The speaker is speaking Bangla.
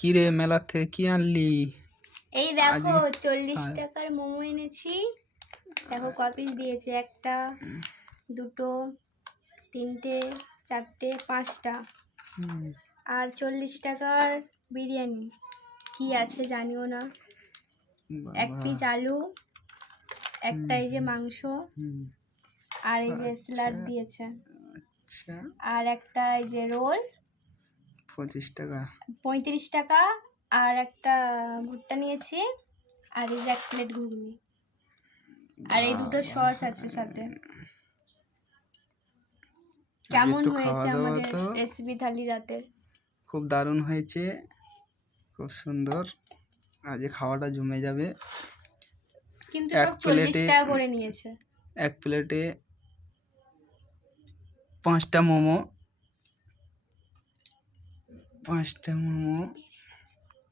কি রে, মেলা থেকে কি আনলি? এই দেখো আজকে 40 হ্যাঁ। টাকার মোমো এনেছি। দেখো ক পিস দিয়েছে, একটা, দুটো, তিনটে, চারটে, পাঁচটা। হুম, আর 40 টাকার বিরিয়ানি, কি আছে জানিও না। এক বাবা। পিস আলু, একটা এই যে মাংস, হুম, আর এই যে আচ্ছা স্যালাড দিয়েছে, আচ্ছা। আর একটা এই যে রোল 25 টাকা। 35 টাকা, আর একটা ভুট্টা নিয়েছি, আর এই যে 1 প্লেট ঘুগনি, আর এই দুটো বাবা, সস আছে সাথে। আজকে কেমন তো খাওয়া হয়েছে দাওয়া আমাদের তো রেসিপি থালি রাতের? খুব দারুণ হয়েছে, খুব সুন্দর। আজকে খাওয়াটা জমে যাবে। কিন্তু এক সব 40 প্লেটে টাকা করে নিয়েছে। এক প্লেটে 5টা মোমো, 5টা মোমো